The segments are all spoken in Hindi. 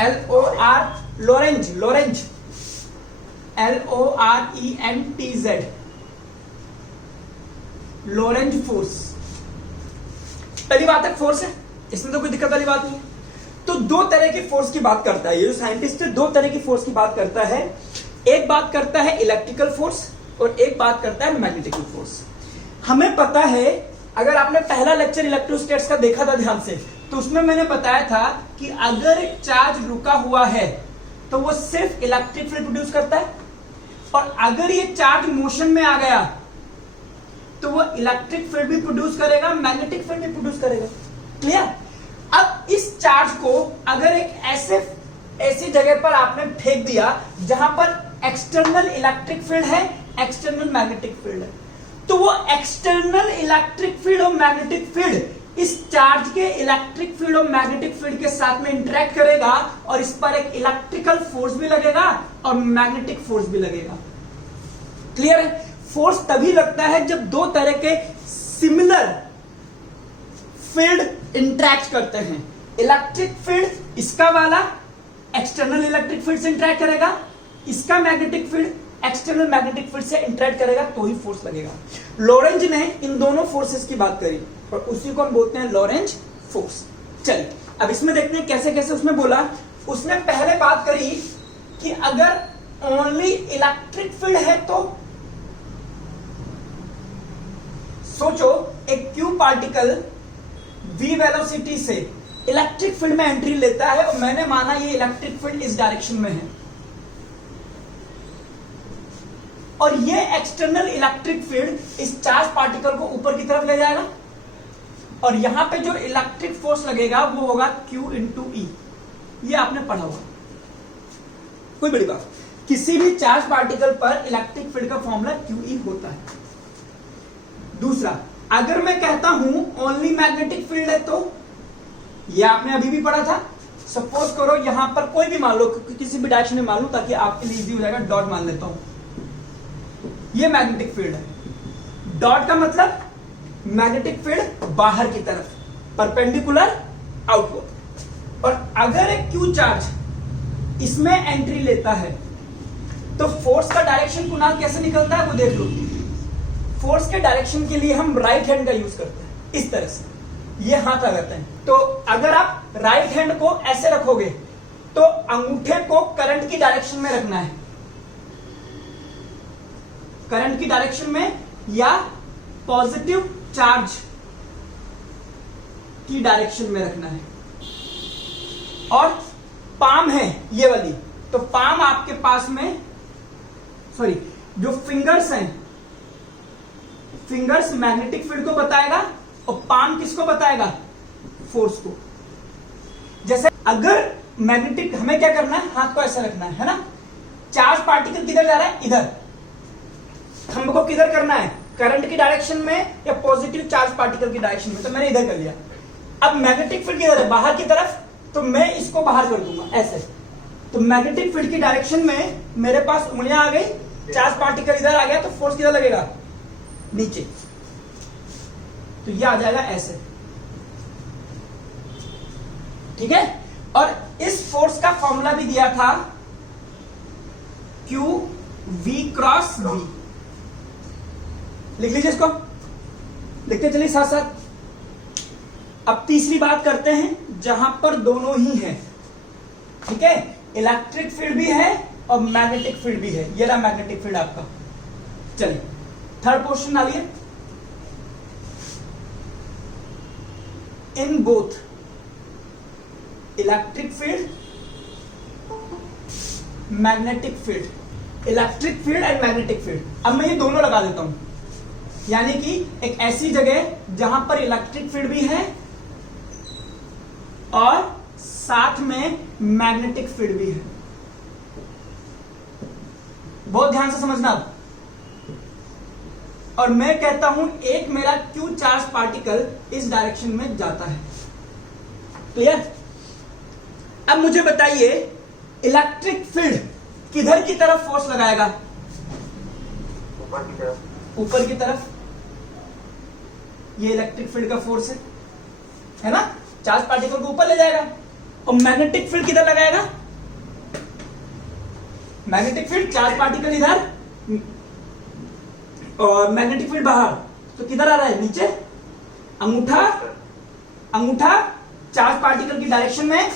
LOR Lorentz, Lorentz, LORENTZ, Lorentz force. पहली बात है फोर्स है, इसमें तो कोई दिक्कत वाली बात नहीं है। तो दो तरह की फोर्स की बात करता है ये जो साइंटिस्ट है, दो तरह की फोर्स की बात करता है। एक बात करता है इलेक्ट्रिकल फोर्स और एक बात करता है मैग्नेटिकल फोर्स। हमें पता है, अगर आपने पहला लेक्चर इलेक्ट्रोस्टैटिक्स का देखा था ध्यान से, तो उसमें मैंने बताया था कि अगर एक चार्ज रुका हुआ है तो वो सिर्फ इलेक्ट्रिक फील्ड प्रोड्यूस करता है, और अगर ये चार्ज मोशन में आ गया तो वो इलेक्ट्रिक फील्ड भी प्रोड्यूस करेगा, मैग्नेटिक फील्ड भी प्रोड्यूस करेगा। क्लियर? अब इस चार्ज को अगर एक ऐसी जगह पर आपने फेंक दिया जहां पर एक्सटर्नल इलेक्ट्रिक फील्ड है, एक्सटर्नल मैग्नेटिक फील्ड है, तो वो एक्सटर्नल इलेक्ट्रिक फील्ड और मैग्नेटिक फील्ड इस चार्ज के इलेक्ट्रिक फील्ड और मैग्नेटिक फील्ड के साथ में इंटरेक्ट करेगा, और इस पर एक इलेक्ट्रिकल फोर्स भी लगेगा और मैग्नेटिक फोर्स भी लगेगा। क्लियर है? फोर्स तभी लगता है जब दो तरह के सिमिलर फील्ड इंटरेक्ट करते हैं। इलेक्ट्रिक फील्ड इसका वाला एक्सटर्नल इलेक्ट्रिक फील्ड से इंटरेक्ट करेगा, इसका magnetic field external magnetic field से इंटरेक्ट करेगा, तो ही फोर्स लगेगा। लॉरेंज ने इन दोनों फोर्सेस की बात करी और उसी को हम बोलते हैं लॉरेंज फोर्स। चलिए अब इसमें देखते हैं कैसे कैसे उसने बोला। उसने पहले बात करी कि अगर ओनली इलेक्ट्रिक फील्ड है तो सोचो एक क्यू पार्टिकल v वेलोसिटी से इलेक्ट्रिक फील्ड में एंट्री लेता है और मैंने माना ये इलेक्ट्रिक फील्ड इस डायरेक्शन में है, और ये एक्सटर्नल इलेक्ट्रिक फील्ड इस चार्ज पार्टिकल को ऊपर की तरफ ले जाएगा, और यहां पे जो इलेक्ट्रिक फोर्स लगेगा वो होगा Q इंटू E। ये आपने पढ़ा होगा, कोई बड़ी बात। किसी भी चार्ज पार्टिकल पर इलेक्ट्रिक फील्ड का फॉर्मूला QE होता है। दूसरा, अगर मैं कहता हूं ओनली मैग्नेटिक फील्ड है तो ये आपने अभी भी पढ़ा था। सपोज करो यहां पर कोई भी मान लो, किसी भी डायरेक्शन में मान लो ताकि आपके लिए इजी हो जाएगा, डॉट मान लेता हूं, ये मैग्नेटिक फील्ड है। डॉट का मतलब मैग्नेटिक फील्ड बाहर की तरफ, परपेंडिकुलर आउटवर्ड। और अगर एक क्यू चार्ज इसमें एंट्री लेता है तो फोर्स का डायरेक्शन कुणाल कैसे निकलता है वो देख लो। फोर्स के डायरेक्शन के लिए हम राइट हैंड का यूज करते हैं, इस तरह से ये हाथ आ जाते हैं। तो अगर आप राइट हैंड को ऐसे रखोगे तो अंगूठे को करंट की डायरेक्शन में रखना है, करंट की डायरेक्शन में, या पॉजिटिव चार्ज की डायरेक्शन में रखना है। और पाम है ये वाली, तो पाम आपके पास में, सॉरी, जो फिंगर्स हैं, फिंगर्स मैग्नेटिक फील्ड को बताएगा और पाम किसको बताएगा? फोर्स को। जैसे अगर मैग्नेटिक, हमें क्या करना है, हाथ को ऐसा रखना है ना, चार्ज पार्टिकल किधर जा रहा है? इधर। हमको किधर करना है? करंट की डायरेक्शन में या पॉजिटिव चार्ज पार्टिकल की डायरेक्शन में, तो मैंने इधर कर लिया। अब मैग्नेटिक फील्ड किधर है? बाहर की तरफ, तो मैं इसको बाहर कर दूंगा ऐसे। तो मैग्नेटिक फील्ड की डायरेक्शन में मेरे पास उंगलियां आ गई, चार्ज पार्टिकल इधर आ गया, तो फोर्स किधर लगेगा? नीचे। तो ये आ जाएगा ऐसे, ठीक है। और इस फोर्स का फॉर्मूला भी दिया था Q V क्रॉस V। लिख लीजिए इसको, लिखते चलिए साथ साथ। अब तीसरी बात करते हैं जहां पर दोनों ही है, ठीक है, इलेक्ट्रिक फील्ड भी है और मैग्नेटिक फील्ड भी है। ये रहा मैग्नेटिक फील्ड आपका। चलिए थर्ड क्वेश्चन डालिए। In both electric field, magnetic field, electric field and magnetic field. अब मैं ये दोनों लगा देता हूं, यानी कि एक ऐसी जगह जहां पर इलेक्ट्रिक फील्ड भी है और साथ में मैग्नेटिक फील्ड भी है। बहुत ध्यान से समझना। और मैं कहता हूं एक मेरा क्यू चार्ज पार्टिकल इस डायरेक्शन में जाता है। क्लियर? अब मुझे बताइए इलेक्ट्रिक फील्ड किधर की तरफ फोर्स लगाएगा? ऊपर की तरफ। ऊपर की तरफ। ये इलेक्ट्रिक फील्ड का फोर्स है ना, चार्ज पार्टिकल को ऊपर ले जाएगा। और मैग्नेटिक फील्ड किधर लगाएगा? मैग्नेटिक फील्ड चार्ज पार्टिकल इधर और मैग्नेटिक फील्ड बाहर, तो किधर आ रहा है? नीचे। अंगूठा चार्ज पार्टिकल की डायरेक्शन में,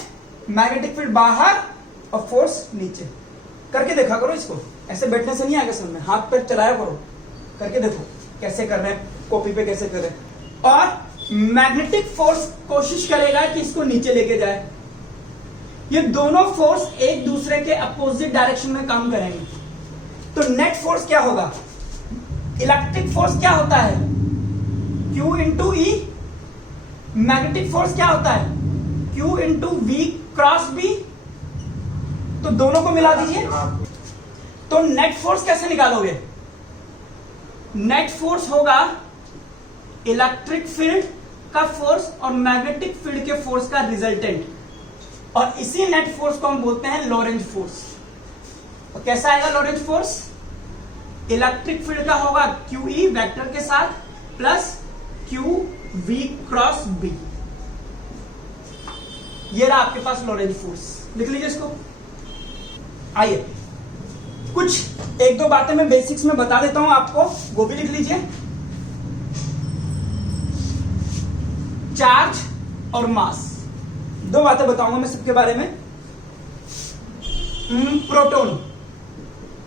मैग्नेटिक फील्ड बाहर और फोर्स नीचे। करके देखा करो इसको, ऐसे बैठने से नहीं आएगा समझ में, हाथ पैर चलाया करो, करके देखो कैसे कर रहे हैं, कॉपी पे कैसे कर रहे हैं। और मैग्नेटिक फोर्स कोशिश करेगा कि इसको नीचे लेके जाए। ये दोनों फोर्स एक दूसरे के अपोजिट डायरेक्शन में काम करेंगे, तो नेट फोर्स क्या होगा? इलेक्ट्रिक फोर्स क्या होता है? Q into E. Magnetic force क्या होता है? Q into V cross B. तो दोनों को मिला दीजिए, तो नेट फोर्स कैसे निकालोगे? नेट फोर्स होगा इलेक्ट्रिक फील्ड का फोर्स और मैग्नेटिक फील्ड के फोर्स का रिजल्टेंट, और इसी नेट फोर्स को हम बोलते हैं लॉरेंज फोर्स। तो कैसा आएगा लॉरेंज फोर्स? इलेक्ट्रिक फील्ड का होगा QE वेक्टर के साथ प्लस QV क्रॉस B। ये रहा आपके पास लॉरेंज फोर्स, लिख लीजिए इसको। आइए कुछ एक दो बातें मैं बेसिक्स में बता देता हूं आपको, वो भी लिख लीजिए। चार्ज और मास, दो बातें बताऊंगा मैं सबके बारे में।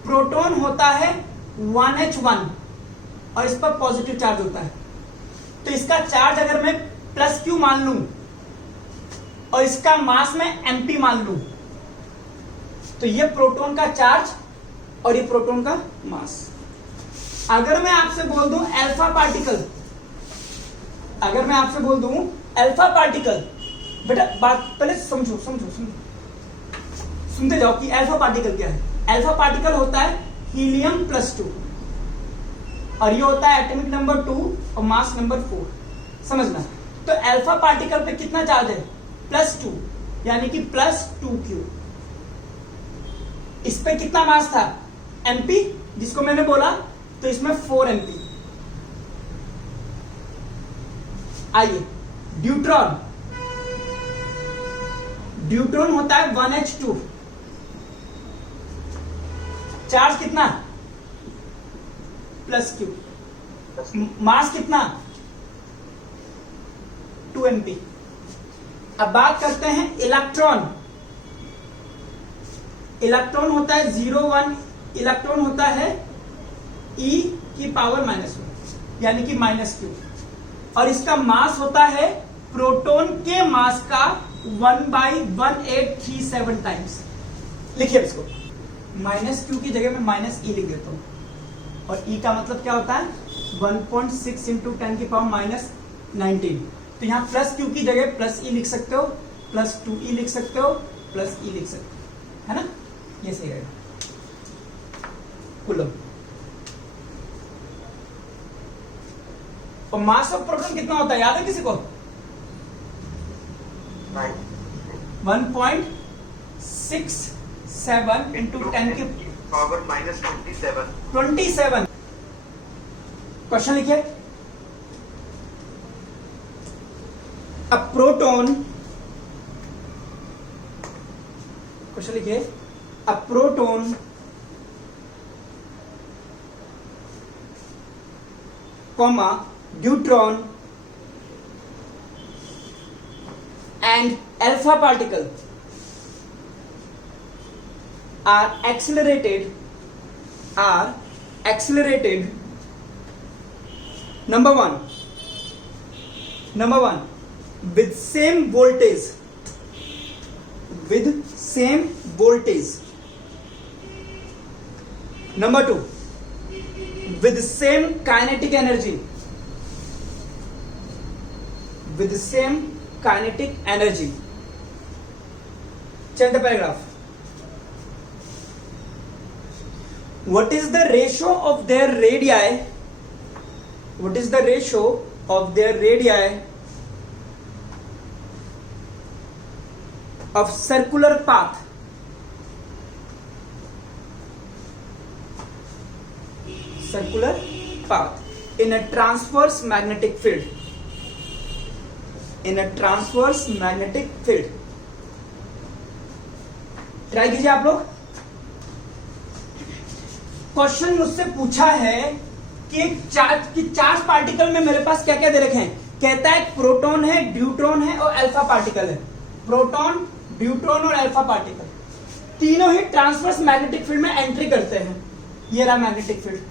प्रोटॉन होता है 1H1 और इस पर पॉजिटिव चार्ज होता है, तो इसका चार्ज अगर मैं प्लस Q मान लूं और इसका मास में MP मान लूं, तो ये प्रोटॉन का चार्ज और ये प्रोटॉन का मास। अगर मैं आपसे बोल दूं अल्फा पार्टिकल, अगर मैं आपसे बोल दूं अल्फा पार्टिकल, बेटा बात पहले समझो, सुनते जाओ कि अल्फा पार्टिकल क्या है। अल्फा पार्टिकल होता है हीलियम +2 और ये होता है एटॉमिक नंबर 2 और मास नंबर 4, समझना। तो अल्फा पार्टिकल पे कितना चार्ज है? +2, यानी कि +2Q। इस पे कितना मास था? MP, जिसको मैंने बोला, तो इसमें 4 MP। आइए ड्यूट्रॉन होता है 1H2, चार्ज कितना? +Q, मास कितना? 2 MP। अब बात करते हैं इलेक्ट्रॉन। इलेक्ट्रॉन होता है 0-1, इलेक्ट्रॉन होता है E की पावर -1, यानी कि -Q, और इसका मास होता है प्रोटॉन के मास का 1/1837 टाइम्स। लिखिए इसको, -Q की जगह में -E लिख देता हूं, और E का मतलब क्या होता है? 1.6 इंटू 10 की पावर -19। तो यहां +Q की जगह +E लिख सकते हो, +2E लिख सकते हो, +E लिख सकते हो, है ना? ये सही रहेगा। कूलम। और मास ऑफ प्रोटॉन कितना होता है, याद है किसी को? 1.67 इंटू 10 की पावर -27। 27। क्वेश्चन लिखिए। अ प्रोटॉन, क्वेश्चन लिखिए। A proton comma deuteron and alpha particle are accelerated number one with same voltage, number two with same kinetic energy, check the paragraph. What is the ratio of their radii of circular path in a transverse magnetic field? Try कीजिए आप लोग। क्वेश्चन मुझसे पूछा है कि एक चार्ज पार्टिकल में मेरे पास क्या क्या दे रखे हैं। कहता है प्रोटॉन है, ड्यूट्रॉन है और अल्फा पार्टिकल है। प्रोटॉन, ड्यूट्रॉन और अल्फा पार्टिकल तीनों ही ट्रांसवर्स मैग्नेटिक फील्ड में एंट्री करते हैं। ये रहा मैग्नेटिक फील्ड।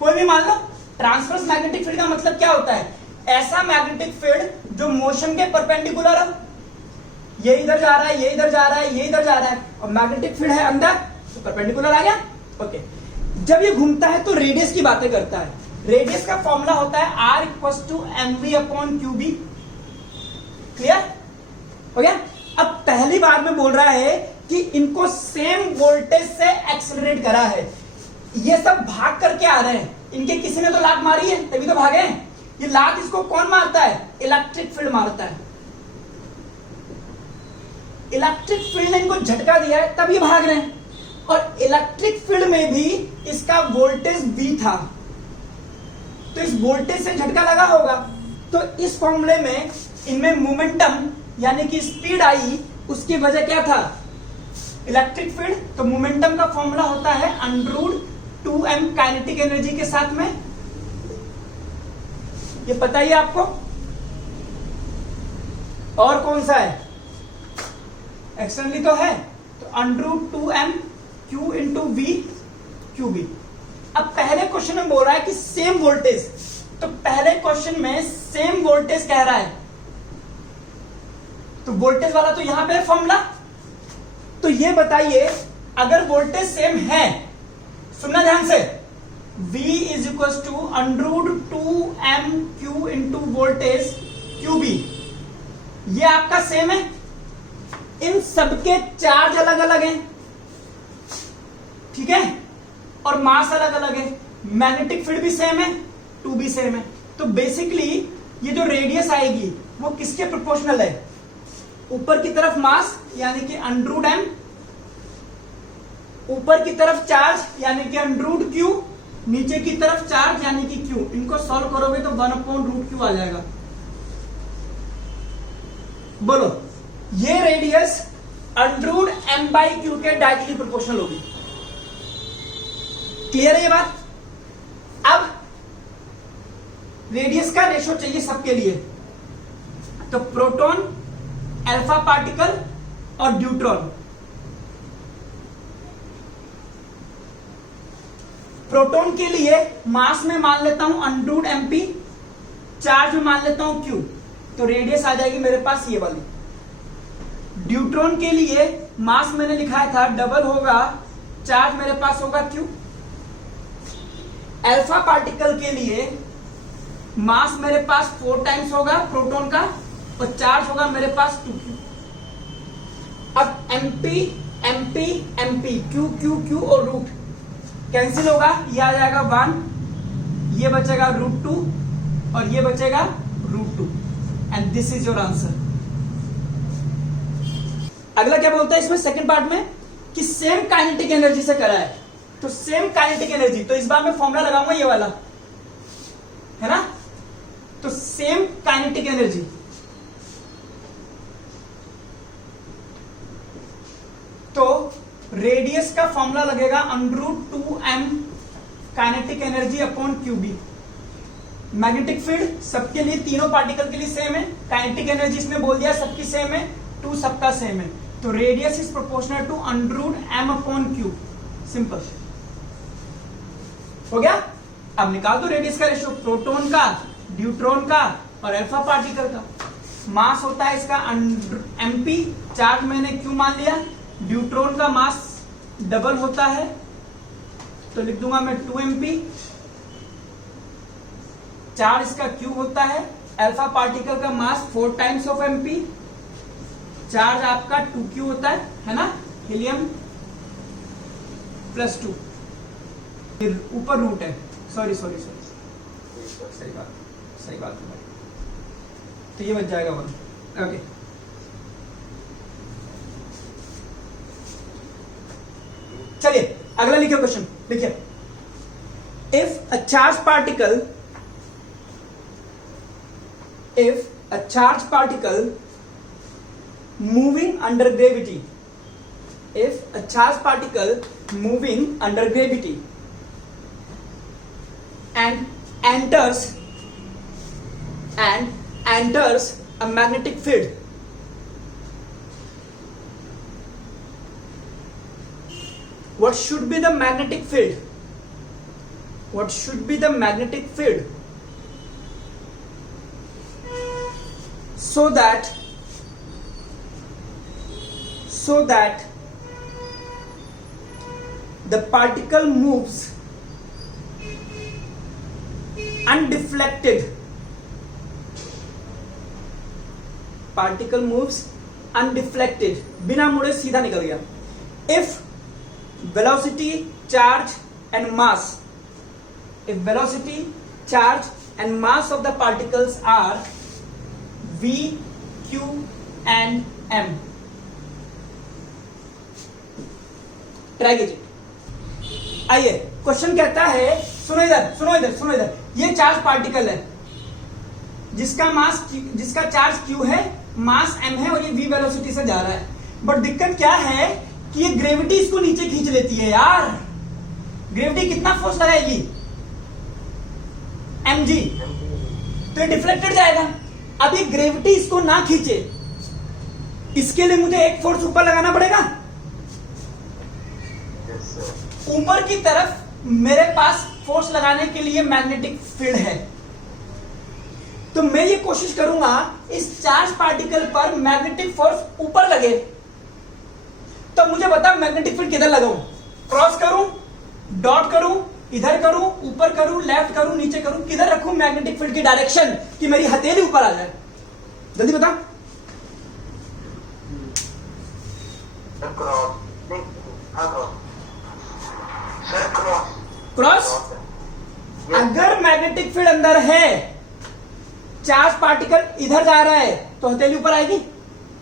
कोई भी मान लो, ट्रांसवर्स मैग्नेटिक फील्ड का मतलब क्या होता है? ऐसा मैग्नेटिक फील्ड जो मोशन के परपेंडिकुलर हो। ये इधर जा रहा है, ये इधर जा रहा है, ये इधर जा रहा है, और मैग्नेटिक फील्ड है अंदर, तो परपेंडिकुलर आ गया। ओके, जब ये घूमता है तो रेडियस की बातें करता है। रेडियस का फॉर्मूला होता है R = mv/qb। क्लियर हो गया? अब पहली बार में बोल रहा है कि इनको सेम वोल्टेज से एक्सेलरेट करा है। ये सब भाग करके आ रहे हैं, इनके किसी ने तो लात मारी है तभी तो भागे हैं। ये लात इसको कौन मारता है? इलेक्ट्रिक फील्ड मारता है। इलेक्ट्रिक फील्ड ने इनको झटका दिया है तब ये भाग रहे हैं। और इलेक्ट्रिक फील्ड में भी इसका वोल्टेज V था, तो इस वोल्टेज से झटका लगा होगा। तो इस फॉर्मूले में इनमें मोमेंटम यानी कि स्पीड आई, उसकी वजह क्या था? Electric field. तो मोमेंटम का फॉर्मूला होता है √2m काइनेटिक एनर्जी के साथ में। ये पता ही आपको। और कौन सा है? एक्सटर्नली तो है, तो √2m q × v qb। अब पहले क्वेश्चन में बोल रहा है कि सेम वोल्टेज, तो पहले क्वेश्चन में सेम वोल्टेज कह रहा है, तो वोल्टेज वाला तो यहां पे फॉर्मूला। तो ये बताइए, अगर वोल्टेज सेम है, सुनना ध्यान से, V = √2m q × voltage qb, ये आपका सेम है। इन सबके चार्ज अलग अलग हैं, ठीक है, और मास अलग अलग है। मैग्नेटिक फील्ड भी सेम है, 2 भी सेम है। तो बेसिकली ये जो रेडियस आएगी वो किसके प्रोपोर्शनल है? ऊपर की तरफ मास यानी कि √m, ऊपर की तरफ चार्ज यानी कि √q, नीचे की तरफ चार्ज यानी कि q। इनको सॉल्व करोगे तो 1/√q आ जाएगा। बोलो, ये रेडियस √m/q के डायरेक्टली प्रोपोर्शनल होगी। क्लियर है ये बात? अब रेडियस का रेशो चाहिए सबके लिए, तो प्रोटॉन, अल्फा पार्टिकल और ड्यूट्रॉन। प्रोटॉन के लिए मास में मान लेता हूं √mp, चार्ज में मान लेता हूं q, तो रेडियस आ जाएगी मेरे पास ये वाली। ड्यूट्रॉन के लिए मास मैंने लिखाया था डबल होगा, चार्ज मेरे पास होगा q। अल्फा पार्टिकल के लिए मास मेरे पास 4 टाइम्स होगा प्रोटॉन का, और चार्ज होगा मेरे पास 2q। अब mp mp mp q q q और रूट कैंसिल होगा, ये आ जाएगा 1, ये बचेगा √2 और ये बचेगा √2, and this is your answer. अगला क्या बोलता है इसमें सेकंड पार्ट में कि सेम काइनेटिक एनर्जी से करा है, तो सेम काइनेटिक एनर्जी, तो इस बार मैं फॉर्मूला लगाऊंगा ये वाला, है ना? तो सेम काइनेटिक एनर्जी, तो रेडियस का फॉर्मूला लगेगा √2m kinetic energy upon qb। Magnetic field सबके लिए, तीनों पार्टिकल के लिए सेम है। काइनेटिक एनर्जी इसने बोल दिया सबकी सेम है, 2 सबका सेम है, तो radius is proportional to √m upon q। Simple हो गया। अब निकाल दो रेडियस का रेशियो, प्रोटॉन का, ड्यूट्रॉन का और अल्फा पार्टिकल का। मास होता है इसका mp, चार्ज मैंने q मान लिया। ड्यूट्रॉन का मास डबल होता है, तो लिख दूंगा मैं 2mp, चार्ज इसका q होता है। अल्फा पार्टिकल का मास 4 टाइम्स ऑफ mp, चार्ज आपका 2q होता है ना, हीलियम +2, फिर ऊपर रूट है, सॉरी सही बात है, तो ये बच जाएगा 1। ओके, चलिए अगला लिखिए क्वेश्चन, देखिए, if a charge particle moving under gravity, if a charged particle moving under gravity and enters a magnetic field, what should be the magnetic field? What should be the magnetic field so that the particle moves undeflected? Particle moves undeflected, बिना मुड़े सीधा निकल गया. If velocity, charge and mass, if velocity, charge and mass of the particles are v, q and m. Try कीजिए. आइए, क्वेश्चन कहता है, सुनो इधर, ये चार्ज पार्टिकल है जिसका चार्ज q है, मास m है और ये v वेलोसिटी से जा रहा है. बट दिक्कत क्या है कि ये ग्रेविटी इसको नीचे खींच लेती है यार. ग्रेविटी कितना फोर्स लगाएगी? mg. तो ये डिफ्लेक्टेड जाएगा. अब ये ग्रेविटी इसको ना खींचे, इसके लिए मुझे एक फोर्स ऊपर लगाना पड़ेगा. ऊपर की तरफ मेरे पास फोर्स लगाने के लिए मैग्नेटिक फील्ड है, तो मैं ये कोशिश करूंगा इस चार्ज पार्टिकल पर मैग्नेटिक फोर्स ऊपर लगे. तो मुझे बता मैग्नेटिक फील्ड किधर लगाऊं? क्रॉस करूं, डॉट करूं, इधर करूं, ऊपर करूं, लेफ्ट करूं, नीचे करूं, किधर रखूं मैग्नेटिक फील्ड की डायरेक्शन कि मेरी हथेली ऊपर आ जाए? जल्दी बता. क्रॉस. अगर मैग्नेटिक फील्ड अंदर है, चार्ज पार्टिकल इधर जा रहा है, तो हथेली ऊपर आएगी.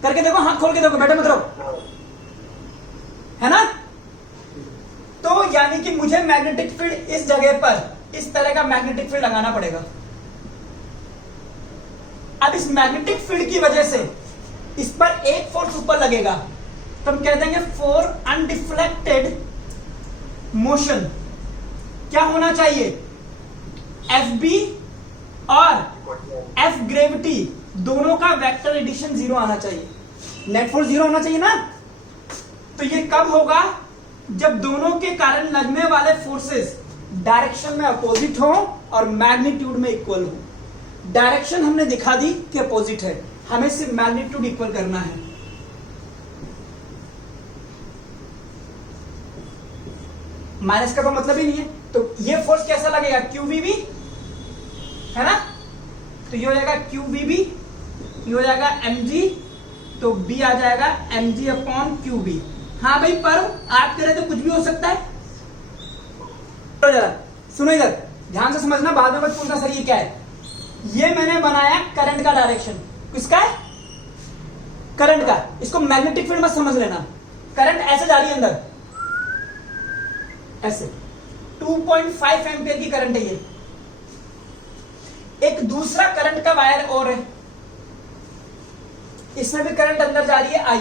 करके देखो, हाथ खोल के देखो, बैठे मत रहो, है ना? तो यानी कि मुझे मैग्नेटिक फील्ड इस जगह पर इस तरह का मैग्नेटिक फील्ड लगाना पड़ेगा. अब इस मैग्नेटिक फील्ड की वजह से इस पर एक फोर्स ऊपर लगेगा, तो हम कह देंगे फॉर अनडिफ्लेक्टेड मोशन क्या होना चाहिए? FB और F ग्रेविटी दोनों का वेक्टर एडिशन 0 आना चाहिए. नेट फोर्स 0 होना चाहिए ना. तो ये कब होगा? जब दोनों के कारण लगने वाले फोर्सेस डायरेक्शन में अपोजिट हो और मैग्नीट्यूड में इक्वल हो. डायरेक्शन हमने दिखा दी कि अपोजिट है, हमें सिर्फ मैग्नीट्यूड इक्वल करना है. माइनस का तो मतलब ही नहीं है. तो ये फोर्स कैसा लगेगा? QVB, है ना? तो ये हो जाएगा QVB, ये हो जाएगा mg, तो B आ जाएगा mg अपॉन QB. हाँ भाई, पर आप करें तो कुछ भी हो सकता है. तो जरा सुनो, इधर ध्यान से समझना, बाद में मत पूछना सर ये क्या है. ये मैंने बनाया करंट का डायरेक्शन. किसका है? करंट का. इसको मैग्नेटिक फील्ड मत समझ लेना. करंट ऐसे जा रही है अंदर, ऐसे 2.5 एम्पियर की करंट है ये. एक दूसरा करंट का वायर और है, इसमें भी करंट अंदर जा रही है I.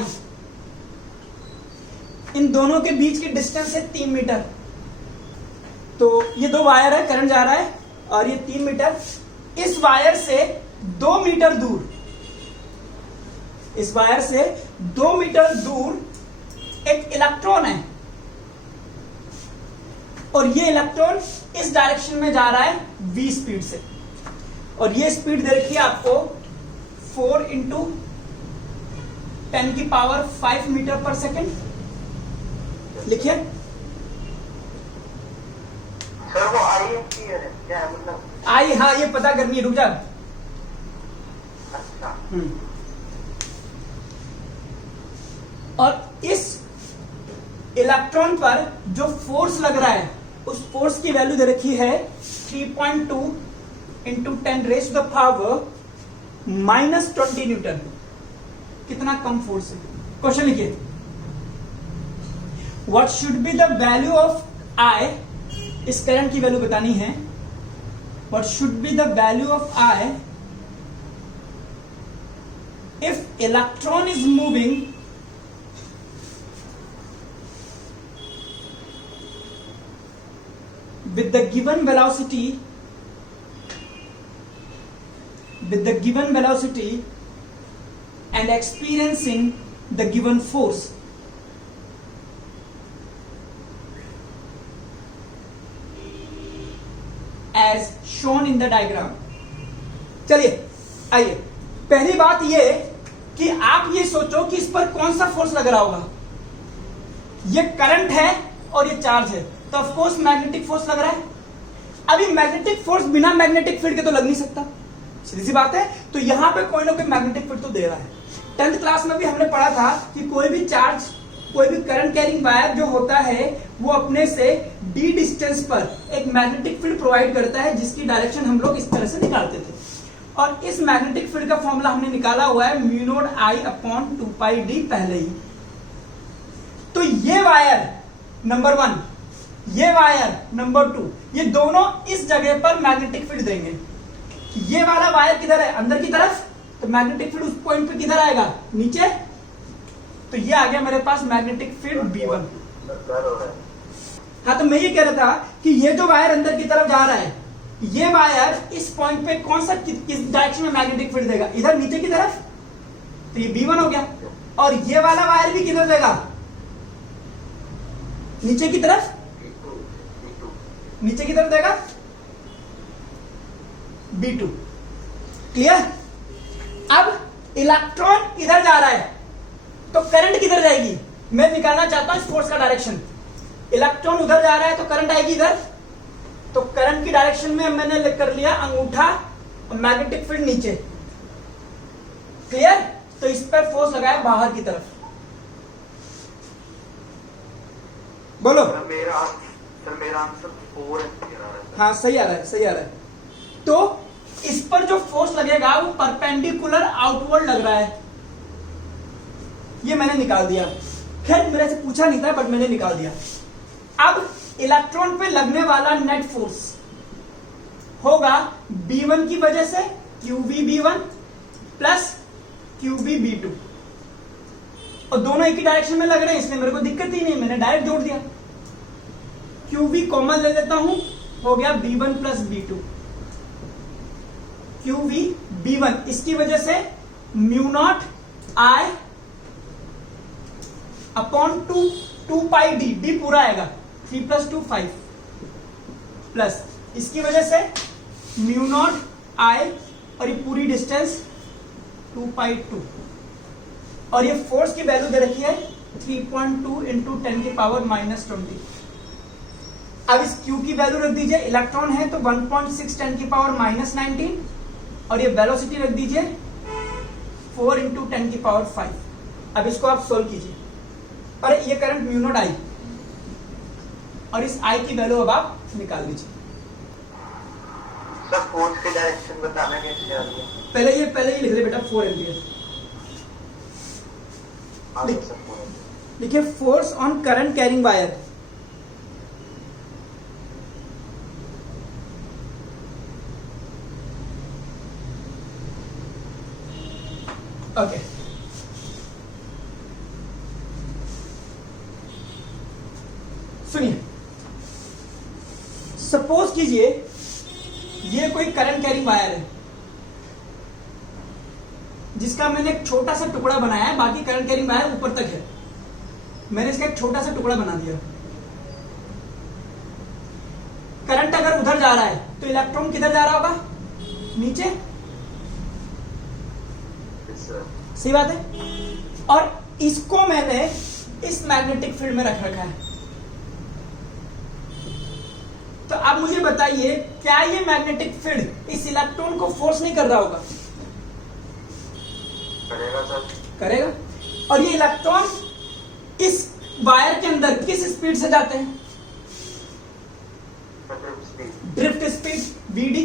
इन दोनों के बीच की डिस्टेंस है 3 मीटर. तो ये दो वायर है, करंट जा रहा है और ये 3 मीटर. इस वायर से 2 मीटर दूर, इस वायर से 2 मीटर दूर एक इलेक्ट्रॉन है, और ये इलेक्ट्रॉन इस डायरेक्शन में जा रहा है v स्पीड से. और ये स्पीड दे रखी है आपको 4 इंटू 10⁵ मीटर पर सेकेंड. लिखिए. सर वो आई क्या है मतलब? आई, हाँ ये पता करनी है, रुक जा. अच्छा. और इस इलेक्ट्रॉन पर जो फोर्स लग रहा है, उस फोर्स की वैल्यू दे रखी है 3.2 इंटू 10⁻⁻⁻20 न्यूटन. कितना कम फोर्स है. क्वेश्चन लिखिए. What should be the value of I, इस करंट की वैल्यू बतानी है. What should be the value of I if electron is moving with the given velocity and experiencing the given force, as shown in the diagram. चलिए आइए, पहली बात ये कि आप ये सोचो कि इस पर कौन सा फोर्स लग रहा होगा। ये करंट है और ये चार्ज है, तो ऑफ कोर्स मैग्नेटिक फोर्स लग रहा है। अभी मैग्नेटिक फोर्स बिना मैग्नेटिक फील्ड के तो लग नहीं सकता, सीधी सी बात है। तो यहां पे कोई ना कोई मैग्नेटिक फील्ड तो दे रहा है। 10th क्लास में भी हमने पढ़ा था कि कोई भी चार्ज, कोई भी करंट कैरिंग वायर जो होता है वो अपने से d डिस्टेंस पर एक मैग्नेटिक फील्ड प्रोवाइड करता है, जिसकी डायरेक्शन हम लोग इस तरह से निकालते थे। और इस मैग्नेटिक फील्ड का फॉर्मूला हमने निकाला हुआ है mu not I upon 2πd पहले ही। तो ये वायर नंबर 1, ये वायर नंबर 2, ये दोनों इस जगह पर मैग्नेटिक फील्ड देंगे। ये वाला वायर किधर है? अंदर की तरफ, तो मैग्नेटिक फील्ड उस पॉइंट पे किधर आएगा? नीचे। तो ये आ गया मेरे पास मैग्नेटिक फील्ड B1। हाँ, तो मैं ये कह रहा था कि ये जो वायर अंदर की तरफ जा रहा है, ये वायर इस पॉइंट पे कौन सा, किस डायरेक्शन में मैग्नेटिक फील्ड देगा? इधर नीचे की तरफ, तो ये B1 हो गया। और ये वाला वायर भी किधर देगा? नीचे की तरफ, नीचे की तरफ देगा B2। क्लियर? अब इलेक्ट्रॉन इधर जा रहा है, तो करंट किधर जाएगी? मैं निकालना चाहता हूं इस फोर्स का डायरेक्शन। इलेक्ट्रॉन उधर जा रहा है तो करंट आएगी इधर, तो करंट की डायरेक्शन में मैंने कर लिया अंगूठा और मैग्नेटिक फील्ड नीचे। क्लियर? तो इस पर फोर्स लगाया बाहर की तरफ। बोलो। मेरा आंसर 4 एम्पियर आ रहा है। हाँ, सही आ रहा है, सही आ रहा है। तो इस पर जो फोर्स लगेगा वो परपेंडिकुलर आउटवर्ड लग रहा है, ये मैंने निकाल दिया। खैर मेरे से पूछा नहीं था, बट मैंने निकाल दिया। अब इलेक्ट्रॉन पे लगने वाला नेट फोर्स होगा B1 की वजह से QV_B1 प्लस QV_B2, और दोनों एक ही डायरेक्शन में लग रहे हैं, इसलिए मेरे को दिक्कत ही नहीं, मैंने डायरेक्ट जोड़ दिया। QV कॉमन ले लेता हूं, हो गया B1 प्लस B2। QV_B1 इसकी वजह से mu naught I upon 2πd, d पूरा आएगा, 3 + 2 5, प्लस इसकी वजह से म्यू नॉट I, और ये पूरी डिस्टेंस 2π2, और ये फोर्स की वैल्यू दे रखी है 3.2 × 10⁻⁻20। अब इस Q की वैल्यू रख दीजिए, इलेक्ट्रॉन है तो 1.6 10⁻⁻19, और ये वेलोसिटी रख दीजिए 4 × 10⁵। अब इसको आप सोल्व कीजिए, और ये करंट म्यू नॉट I, और इस I की वैल्यू अब आप निकाल लीजिए। सर फोर्स की डायरेक्शन बताना कैसे आ रही है? पहले ये लिख ले बेटा, 4 एम्पियर लिखिए। Force on current carrying wire, okay. सुनिए, सपोज कीजिए ये कोई करंट कैरिंग वायर है, जिसका मैंने एक छोटा सा टुकड़ा बनाया है, बाकी करंट कैरिंग वायर ऊपर तक है, मैंने इसका एक छोटा सा टुकड़ा बना दिया। करंट अगर उधर जा रहा है तो इलेक्ट्रॉन किधर जा रहा होगा? नीचे। सही बात है। और इसको मैंने इस मैग्नेटिक फील्ड में रख रखा है। तो अब मुझे बताइए, क्या ये मैग्नेटिक फील्ड इस इलेक्ट्रॉन को फोर्स नहीं कर रहा होगा? करेगा सर, करेगा। और ये इलेक्ट्रॉन इस वायर के अंदर किस स्पीड से जाते हैं? Drift speed Vd।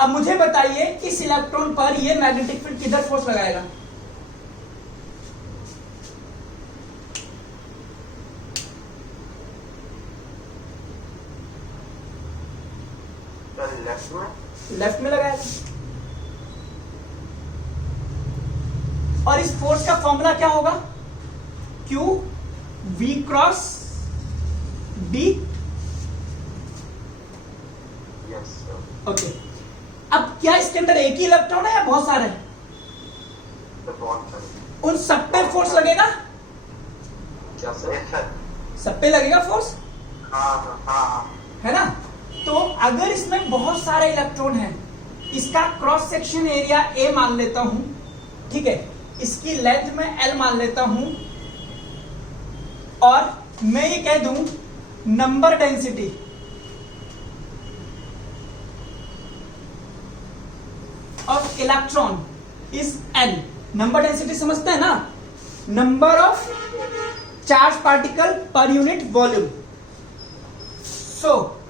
अब मुझे बताइए, इस इलेक्ट्रॉन पर ये मैग्नेटिक फील्ड किधर फोर्स लगाएगा? लेफ्ट में लगाएगा। और इस फोर्स का फॉर्मूला क्या होगा? Q V cross D. Yes sir. Okay, अब क्या इसके अंदर एक ही इलेक्ट्रॉन है या बहुत सारे हैं? सर बहुत सारे। उन सब पे फोर्स लगेगा? क्या सर? Yes sir. सब पे लगेगा फोर्स, हाँ हाँ हाँ। है ना? तो अगर इसमें बहुत सारे इलेक्ट्रॉन हैं, इसका क्रॉस सेक्शन एरिया ए मान लेता हूं, ठीक है, इसकी लेंथ में एल मान लेता हूं, और मैं ये कह दूं number density of electron is N. Number density समझते हैं ना? Number of charge particle per unit volume. So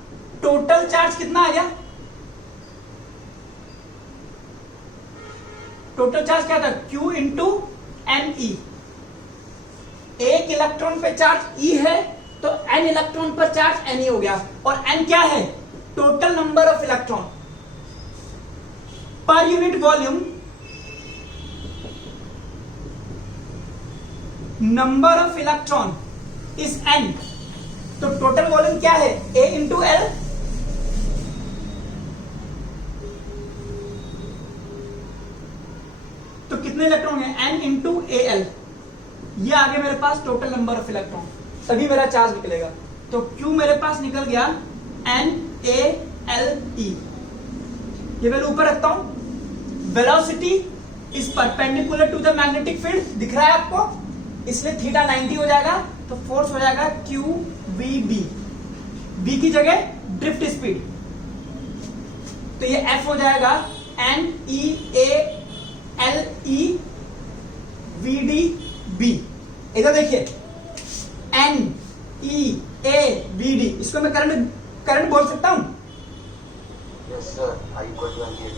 total charge कितना आ गया? टोटल चार्ज क्या था? Q into N E. एक इलेक्ट्रॉन पे चार्ज E है तो n इलेक्ट्रॉन पर चार्ज Ne हो गया, और n क्या है? Total number of electron per unit volume. Number of electron is n, तो टोटल वॉल्यूम क्या है? A into L. तो कितने इलेक्ट्रॉन है? n into A L. ये आ गया मेरे पास टोटल नंबर ऑफ इलेक्ट्रॉन, तभी मेरा चार्ज निकलेगा। तो Q मेरे पास निकल गया NaLe। ये वैल्यू ऊपर रखता हूं। Velocity is perpendicular to the magnetic field, दिख रहा है आपको, इसलिए थीटा 90 हो जाएगा। तो फोर्स हो जाएगा QVB। B की जगह ड्रिफ्ट स्पीड, तो ये F हो जाएगा NeALeVDB। इधर देखिए NeAVD, इसको मैं करंट बोल सकता हूं? Yes sir. I equal to NeAD।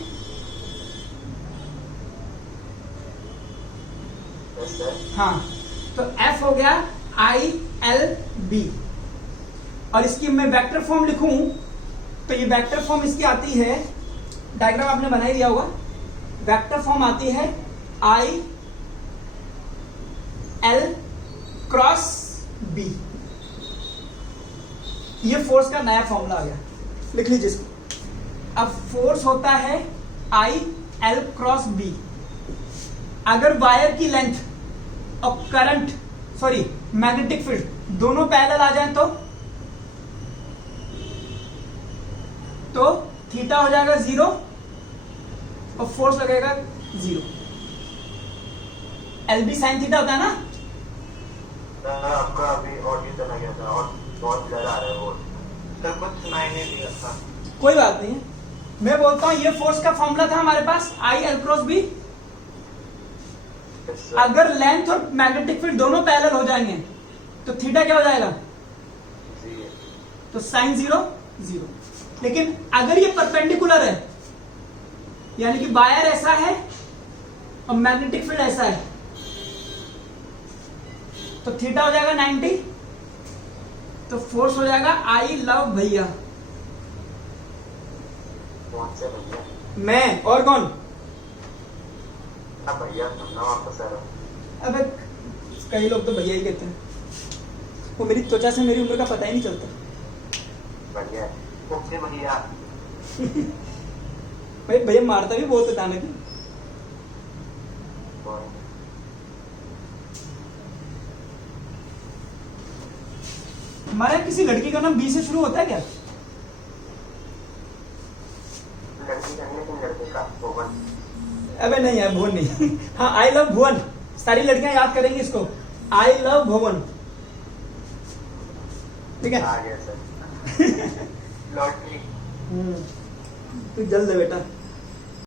Yes sir. हाँ, तो F हो गया ILB, और इसकी मैं वेक्टर फॉर्म लिखूं तो ये वेक्टर फॉर्म इसकी आती है, डायग्राम आपने बना ही दिया होगा। वेक्टर फॉर्म आती है IL क्रॉस B। ये फोर्स का नया फॉर्मूला आ गया, लिख लीजिए इसको। अब फोर्स होता है IL क्रॉस B। अगर वायर की लेंथ और करंट, सॉरी मैग्नेटिक फील्ड दोनों पैरेलल आ जाएं तो थीटा हो जाएगा 0 और फोर्स लगेगा 0। LB साइन थीटा होता है ना? सर आपका अभी और भी चला गया था, और बहुत ज्यादा आ रहा है वो। सर कुछ सुनाई नहीं दिया था। कोई बात नहीं है, मैं बोलता हूं ये फोर्स का फॉर्मूला था हमारे पास IL cross B। Yes sir. अगर लेंथ और मैग्नेटिक फील्ड दोनों पैरेलल हो जाएंगे तो थीटा क्या हो जाएगा? जी। तो साइन 0 0। लेकिन अगर ये परपेंडिकुलर है, यानी कि वायर ऐसा है और मैग्नेटिक फील्ड ऐसा है, तो थीटा हो जाएगा 90। तो फोर्स हो जाएगा आई लव भैया। कौन से भैया? मैं और कौन? हाँ भैया सुनना आपका सर। अबे कई लोग तो भैया ही कहते हैं, वो मेरी त्वचा से मेरी उम्र का पता ही नहीं चलता। बढ़िया है। ओके भैया। भाई भैया मारता भी बहुत अचानक है। हमारे यहाँ किसी लड़की का नाम बी से शुरू होता है क्या? लड़की का नहीं, लेकिन लड़के का भुवन। अबे नहीं यार, भुवन नहीं। हाँ, आई लव भुवन। सारी लड़कियां याद करेंगी इसको, आई लव भुवन। ठीक है? आ गया सर। लॉटरी। तू जल्द है बेटा।